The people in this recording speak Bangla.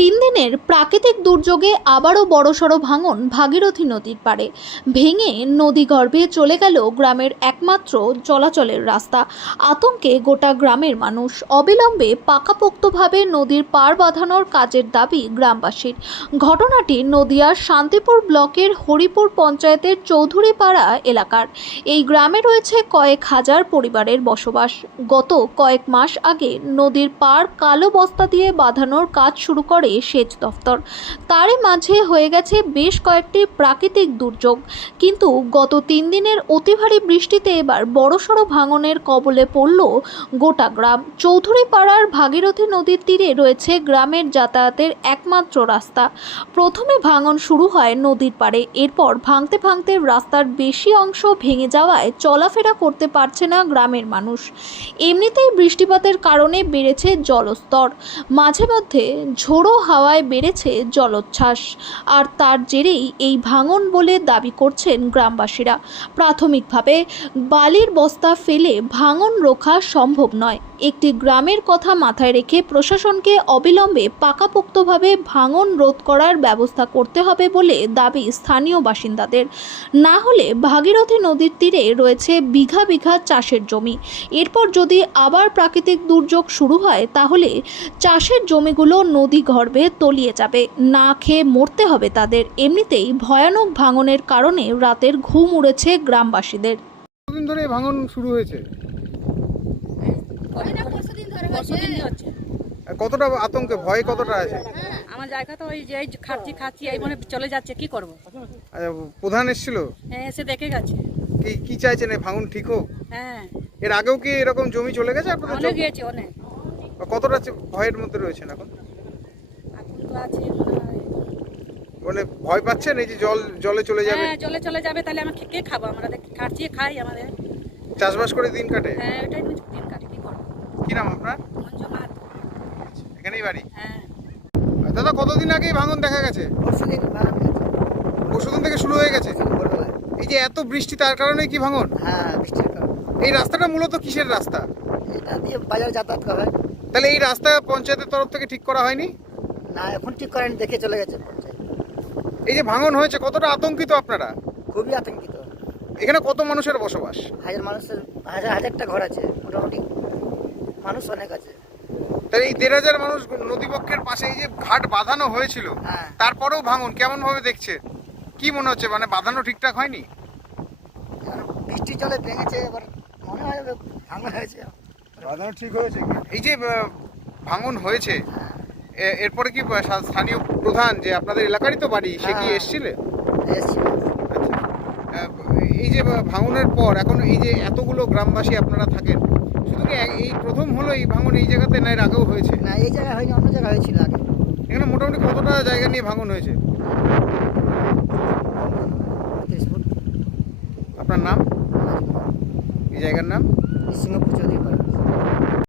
তিন দিনের প্রাকৃতিক দুর্যোগে আবারও বড়সড় ভাঙন ভাগীরথী নদীর পাড়ে। ভেঙে নদী গর্ভে চলে গেল গ্রামের একমাত্র চলাচলের রাস্তা। আতঙ্কে গোটা গ্রামের মানুষ অবিলম্বে পাকাপোক্তভাবে নদীর পার বাঁধানোর কাজের দাবি গ্রামবাসীর। ঘটনাটি নদিয়ার শান্তিপুর ব্লকের হরিপুর পঞ্চায়েতের চৌধুরীপাড়া এলাকার। এই গ্রামে রয়েছে কয়েক হাজার পরিবারের বসবাস। গত কয়েক মাস আগে নদীর পার কালো বস্তা দিয়ে বাঁধানোর কাজ শুরু করে সেচ দফতর। তারই মাঝে হয়ে গেছে বেশ কয়েকটি প্রাকৃতিক দুর্যোগ। কিন্তু গত তিন দিনের অতি ভারী বৃষ্টিতে এবার বড়সড় ভাঙনের কবলে পড়ল গোটা গ্রাম। চৌধুরীপাড়ার ভাগীরথী নদীর তীরে রয়েছে গ্রামের যাতায়াতের একমাত্র রাস্তা। প্রথমে ভাঙন শুরু হয় নদীর পাড়ে। এরপর ভাঙতে ভাঙতে রাস্তার বেশি অংশ ভেঙে যাওয়ায় চলাফেরা করতে পারছে না গ্রামের মানুষ। এমনিতেই বৃষ্টিপাতের কারণে বেড়েছে জলস্তর। মাঝে মধ্যে ঝোড়ো হাওয়ায় বেড়েছে জলোচ্ছ্বাস। আর তার জেরেই এই ভাঙন বলে দাবি করছেন গ্রামবাসীরা। প্রাথমিকভাবে বালির বস্তা ফেলে ভাঙন রোখা সম্ভব নয়। একটি গ্রামের কথা মাথায় রেখে প্রশাসনকে অবিলম্বে পাকাপোক্তভাবে ভাঙন রোধ করার ব্যবস্থা করতে হবে বলে দাবি স্থানীয় বাসিন্দাদের। না হলে ভাগীরথী নদীর তীরে রয়েছে বিঘা বিঘা চাষের জমি। এরপর যদি আবার প্রাকৃতিক দুর্যোগ শুরু হয়, তাহলে চাষের জমিগুলো নদী গর্ভে তলিয়ে যাবে। না খেয়ে মরতে হবে তাদের। এমনিতেই ভয়ানক ভাঙনের কারণে রাতের ঘুম উড়েছে গ্রামবাসীদের। কতদিন ধরে ভাঙন শুরু হয়েছে? কতটা আতঙ্কে? ভয় কতটা আছে? আমার জায়গা তো ওই যে এই খাচ্ছি খাচ্ছি এই মনে চলে যাচ্ছে কি করব? প্রধান এসেছিল? হ্যাঁ এসে দেখে গেছে। কি কি চাইছেন ভাঙন ঠিক হোক? হ্যাঁ। এর আগেও কি এরকম জমি চলে গেছে আপনাদের অনেক গিয়েছে অনেক। কতটা ভয়ের মধ্যে রয়েছেন এখন? মনে ভয় পাচ্ছেন? এই যে জল জলে চলে যাবে? হ্যাঁ চলে চলে যাবে তাহলে আমরা কে খাব? আমরা খাচ্ছি খাই আমাদের। চাষবাস করে দিন কাটে? হ্যাঁ ওটাই তো দিন কাটে কি করব? কি নাম আপনার? মঞ্জু মাত এখানেই বাড়ি? হ্যাঁ। দাদা কতদিন আগে ভাঙন দেখা গেছে? পরশুদিন ভাঙন পরশুদিন থেকে শুরু হয়ে গেছে? এই যে এত বৃষ্টি তার কারণে কি ভাঙন? হ্যাঁ বৃষ্টির কারণে। এই রাস্তাটা মূলত কিসের রাস্তা? এটা দিয়ে বাজার যাতায়াত করা হয়। তাহলে এই রাস্তা পঞ্চায়েতের তরফ থেকে ঠিক করা হয়নি? না এখন ঠিক করেন দেখে চলে গেছে এই যে ভাঙন হয়েছে কতটা আতঙ্কিত আপনারা? খুবই আতঙ্কিত। এখানে কত মানুষের বসবাস? হাজার মানুষের হাজার হাজারটা ঘর আছে মোটামুটি। মানুষ অনেক আছে। তাহলে এই দেড় হাজার মানুষ নদীপক্ষের পাশে এই যে ঘাট বাঁধানো হয়েছিল হ্যাঁ। তারপরেও ভাঙন কেমন ভাবে দেখছে? কি মনে হচ্ছে মানে বাঁধানো ঠিকঠাক হয়নি? আর বৃষ্টি জলে ভেঙেছে এবার মনে হয় ভাঙন হয়েছে। বাঁধানো ঠিক হয়েছে এই যে ভাঙন হয়েছে এরপরে কি স্থানীয় প্রধান যে আপনাদের এলাকারই তো বাড়ি সে কি হ্যাঁ। এসেছিল? আচ্ছা। এই যে ভাঙনের পর এখন এই যে এতগুলো গ্রামবাসী আপনারা থাকেন শুধু কি এই প্রথম হলো এই ভাঙন এই জায়গাতে না এর আগেও হয়েছে? না এই জায়গায় হয়নি অন্য জায়গায় হয়েছিল আগে। এখানে মোটামুটি কতটা জায়গা নিয়ে ভাঙন হয়েছে? আপনার নাম? এই জায়গার নাম? সিংহপুর চৌধুরী